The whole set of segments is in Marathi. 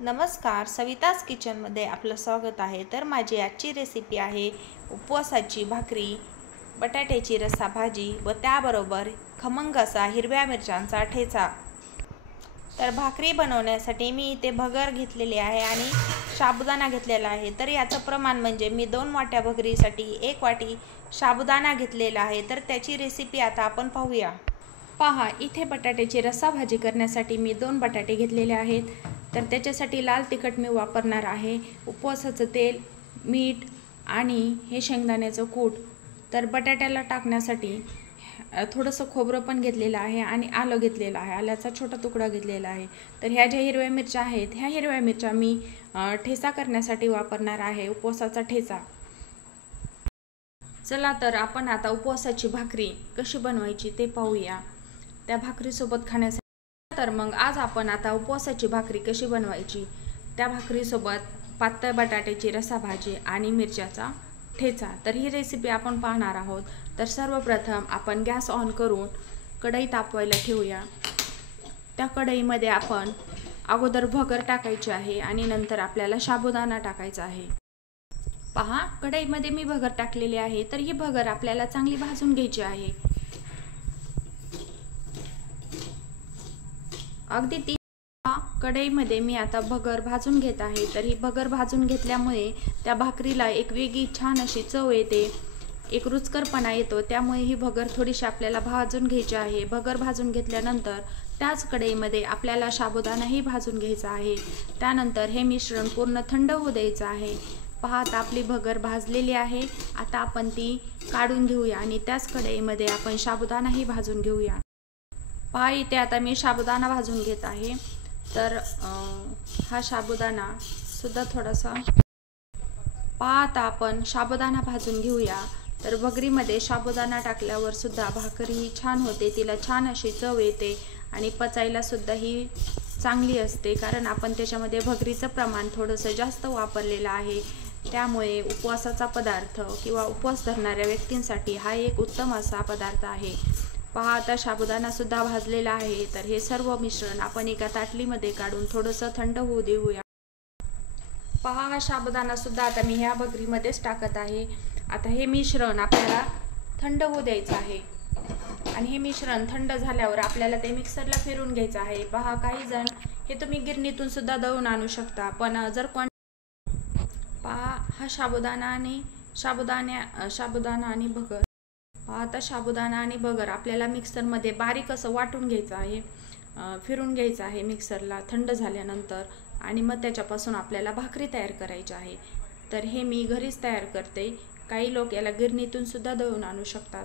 नमस्कार, सविताज किचनमध्ये आपलं स्वागत आहे. तर माझी आजची रेसिपी आहे उपवासाची भाकरी, बटाट्याची रस्सा भाजी व त्याबरोबर खमंग असा हिरव्या मिरच्यांचा ठेचा. तर भाकरी बनवण्यासाठी मी इथे भगर घेतलेली आहे आणि साबुदाणा घेतलेला आहे. तर याचं प्रमाण म्हणजे मी 2 वाट्या भगरीसाठी 1 वाटी साबुदाणा घेतलेला आहे. तर त्याची रेसिपी आता आपण पाहूया. पहा, इथे बटाट्याची रस्सा भाजी करण्यासाठी मी 2 बटाटे घेतलेले आहेत. तर त्याच्यासाठी लाल तिखट मी वापरणार आहे, उपवासाचं तेल, मीठ आणि हे शेंगदाण्याचं कूट. तर बटाट्याला टाकण्यासाठी थोडंसं खोबरं पण घेतलेलं आहे आणि आलं घेतलेलं आहे, आल्याचा छोटा तुकडा घेतलेला आहे. तर ह्या ज्या हिरव्या मिरच्या आहेत, ह्या हिरव्या मिरच्या मी ठेचा करण्यासाठी वापरणार आहे, उपवासाचा ठेचा. चला तर आपण आता उपवासाची भाकरी कशी बनवायची ते पाहूया. त्या भाकरीसोबत खाण्यासाठी तर मग आज आपण आता उपवासाची भाकरी कशी बनवायची, त्या भाकरीसोबत पातळ बटाट्याची रस्सा भाजी आणि मिरच्याचा ठेचा. तर ही रेसिपी आपण पाहणार आहोत. तर सर्वप्रथम आपण गॅस ऑन करून कढई तापवायला ठेवूया. त्या कढईमध्ये आपण अगोदर भगर टाकायची आहे आणि नंतर आपल्याला साबुदाणा टाकायचा आहे. पहा, कढईमध्ये मी भगर टाकलेली आहे. तर ही भगर आपल्याला चांगली भाजून घ्यायची आहे. अगदी 3 कढईमध्ये मी आता भगर भाजून घेत आहे. तर ही भगर भाजून घेतल्यामुळे त्या भाकरीला एक वेगळी छान अशी चव येते, एक रुचकरपणा येतो. त्यामुळे ही भगर थोडीशी आपल्याला भाजून घ्यायची आहे. भगर भाजून घेतल्यानंतर त्याच कढईमध्ये आपल्याला साबुदाणाही भाजून घ्यायचा आहे. त्यानंतर हे मिश्रण पूर्ण थंड होऊ द्यायचं आहे. पहा, आता आपली भगर भाजलेली आहे. आता आपण ती काढून घेऊया आणि त्याच कढईमध्ये आपण साबुदाणाही भाजून घेऊया. पहा, इथे आता मी साबुदाणा भाजून घेत आहे. तर हा साबुदाणा सुद्धा थोडासा, पहा आता आपण साबुदाणा भाजून घेऊया. तर भगरीमध्ये साबुदाणा टाकल्यावर सुद्धा भाकरी छान होते, तिला छान अशी चव येते आणि पचायला सुद्धा ही चांगली असते, कारण आपण त्याच्यामध्ये भगरीचं प्रमाण थोडंसं जास्त वापरलेलं आहे. त्यामुळे उपवासाचा पदार्थ किंवा उपवास धरणाऱ्या व्यक्तींसाठी हा एक उत्तम असा पदार्थ आहे. पहा, आता साबुदाणा सुद्धा भाजलेला आहे. तर हे सर्व मिश्रण आपण एका ताटलीमध्ये काढून थोडंसं थंड होऊ देऊया. पहा, हा साबुदाणा सुद्धा आता मी ह्या भगरीमध्येच टाकत आहे. आता हे मिश्रण आपल्याला थंड होऊ द्यायचं आहे आणि हे मिश्रण थंड झाल्यावर आपल्याला ते मिक्सरला फिरून घ्यायचं आहे. पहा, काही जण हे तुम्ही गिरणीतून सुद्धा दळून आणू शकता, पण जर कोण, पहा हा साबुदाणा आणि भगर. पहा, आता साबुदाणा आणि भगर आपल्याला मिक्सरमध्ये बारीक असं वाटून घ्यायचं आहे, फिरून घ्यायचं आहे मिक्सरला थंड झाल्यानंतर. आणि मग त्याच्यापासून आपल्याला भाकरी तयार करायची आहे. तर हे मी घरीच तयार करते. काही लोक याला गिरणीतून सुद्धा दळून आणू शकतात.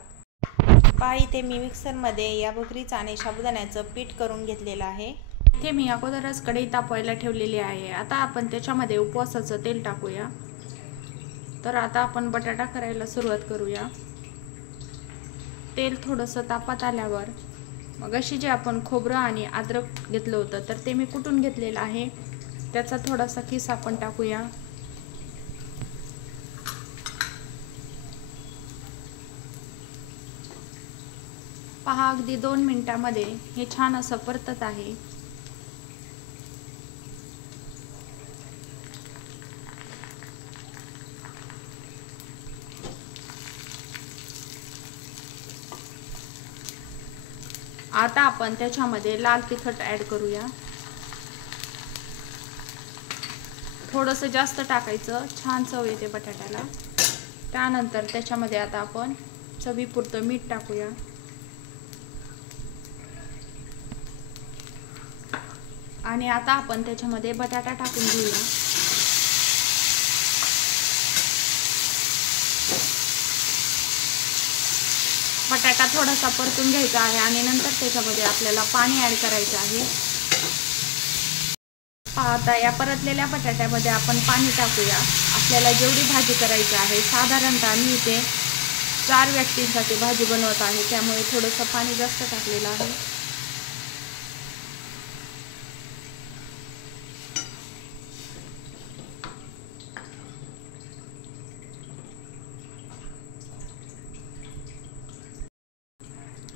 पहा, इथे मी मिक्सरमध्ये या भगरीचं आणि साबुदाण्याचं पीठ करून घेतलेलं आहे. इथे मी अगोदरच कढई तापवायला ठेवलेली आहे. आता आपण त्याच्यामध्ये उपवासाचं तेल टाकूया. तर आता आपण बटाटा करायला सुरुवात करूया. तेल थोडंसं तापात आल्यावर मग अशी जे आपण खोबरं आणि अद्रक घेतलं होतं, तर ते मी कुटून घेतलेलं आहे. त्याचा थोडासा किस आपण टाकूया. पहा, अगदी 2 मिनिटांमध्ये हे छान असं परतत आहे. आता आपण त्याच्यामध्ये लाल तिखट ॲड करूया. थोडंसं जास्त टाकायचं, छान चव येते बटाट्याला. त्यानंतर त्याच्यामध्ये आता आपण चवीपुरतं मीठ टाकूया. आणि आता आपण त्याच्यामध्ये बटाटा टाकून घेऊया. बटाटा थोडासा परतून घ्यायचा आहे आणि नंतर त्याच्यामध्ये आपल्याला पाणी ॲड करायचं आहे. आता या परतलेल्या बटाट्यामध्ये आपण पाणी टाकूया. आपल्याला जेवढी भाजी करायची आहे, साधारणतः मी इथे 4 व्यक्तींसाठी भाजी बनवत आहे, त्यामुळे थोडंसं पाणी जास्त टाकलेलं आहे.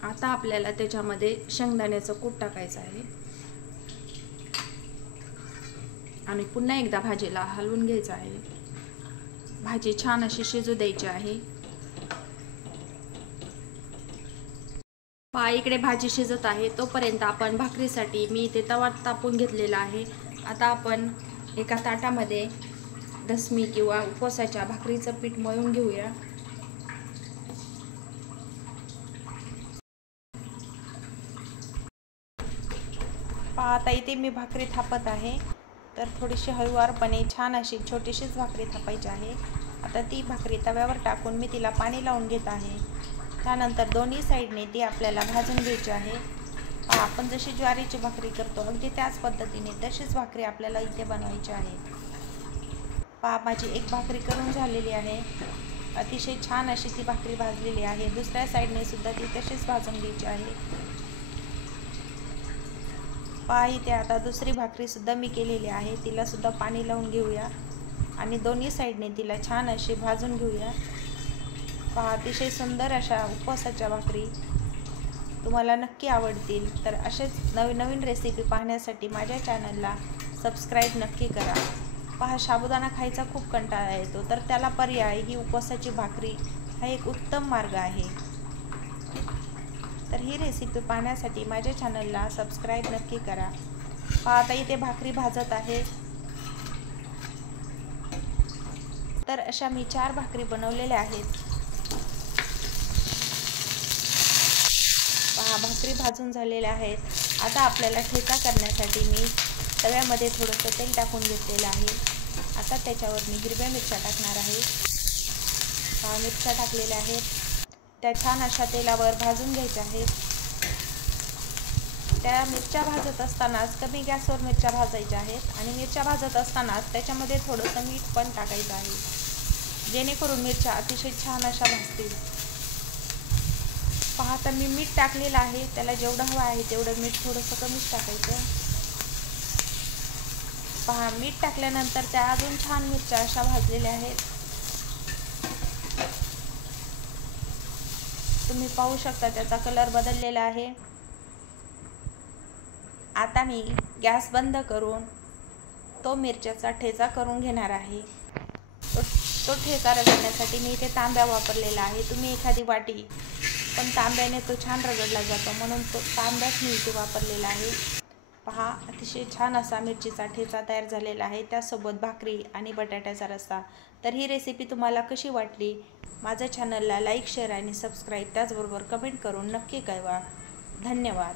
आता आपल्याला त्याच्यामध्ये शेंगदाण्याचं कूट टाकायचं आहे. आणि पुन्हा एकदा भाजीला हलवून घ्यायचं आहे। भाजी छान अशी शिजू द्यायची आहे। पहा इकडे भाजी शिजत आहे, तोपर्यंत आपण भाकरीसाठी मी इथे तवा तापून घेतलेला आहे। आता आपण एका ताटामध्ये दसमी किंवा उपवासाच्या भाकरीचं पीठ मळून घेऊया। पहा आता इथे मी भाकरी थापत आहे, तर थोडीशी हळूवारपणे छान अशी छोटीशीच भाकरी थापायची आहे। आता ती भाकरी तव्यावर टाकून मी तिला पाणी लावून घेत आहे। त्यानंतर दोन्ही साईडने ती आपल्याला भाजून घ्यायची आहे। पहा आपण जशी ज्वारीची भाकरी करतो अगदी त्याच पद्धतीने तशीच भाकरी आपल्याला इथे बनवायची आहे। पहा माझी एक भाकरी करून झालेली आहे, अतिशय छान अशी ती भाकरी भाजलेली आहे। दुसऱ्या साईडने सुद्धा ती तशीच भाजून घ्यायची आहे। पहा इथे आता दुसरी भाकरी सुद्धा मी केलेली आहे, तिला सुद्धा पाणी लावून घेऊया आणि दोन्ही साईडने तिला छान अशी भाजून घेऊया। पहा अतिशय सुंदर अशा उपवासाच्या भाकरी तुम्हाला नक्की आवडतील। तर असेच नवीन रेसिपी पाहण्यासाठी माझ्या चॅनलला सबस्क्राईब नक्की करा। पहा साबुदाणा खायचा खूप कंटाळा येतो, तर त्याला पर्याय ही उपवासाची भाकरी हा एक उत्तम मार्ग आहे। तर ही रेसिपी पाहण्यासाठी माझ्या चॅनलला सबस्क्राईब नक्की करा। पहा आता इथे भाकरी भाजत आहे, तर अशा मी 4 भाकरी बनवलेल्या आहेत। पहा भाकरी भाजून झालेल्या आहेत। आता आपल्याला ठेचा करण्यासाठी मी तव्यामध्ये थोडंसं तेल टाकून घेतलेलं आहे। आता त्याच्यावर मी हिरव्या मिरच्या टाकणार आहे। पहा मिरच्या टाकलेल्या आहेत, त्या छान अशा तेलावर भाजून घ्यायच्या आहेत। त्या मिरच्या भाजत असतानाच कमी गॅसवर मिरच्या भाजायच्या आहेत आणि मिरच्या भाजत असतानाच त्याच्यामध्ये थोडंसं मीठ पण टाकायचं आहे, जेणेकरून मिरच्या अतिशय छान अशा भाजतील। पहा तर मी मीठ टाकलेलं आहे, त्याला जेवढं हवं आहे तेवढं मीठ थोडंसं कमीच टाकायचं। पहा मीठ टाकल्यानंतर त्या अजून छान मिरच्या अशा भाजलेल्या आहेत। तुम्ही पाहू शकता त्याचा कलर बदललेला आहे। आता मी गॅस बंद करून तो मिरच्याचा ठेचा करून घेणार आहे। तो ठेचा रगडण्यासाठी मी इथे तांब्या वापरलेला आहे, तुम्ही एखादी वाटी, पण तांब्याने तो छान रगडला जातो म्हणून तो तांब्याच मी इथे वापरलेला आहे। पहा अतिशय छान असा मिरचीचा ठेचा तयार झालेला आहे, त्यासोबत भाकरी आणि बटाट्याचा रस्सा। तर ही रेसिपी तुम्हाला कशी वाटली? माझ्या चॅनलला लाईक, शेअर आणि सबस्क्राईब, त्याचबरोबर कमेंट करून नक्की कळवा। धन्यवाद।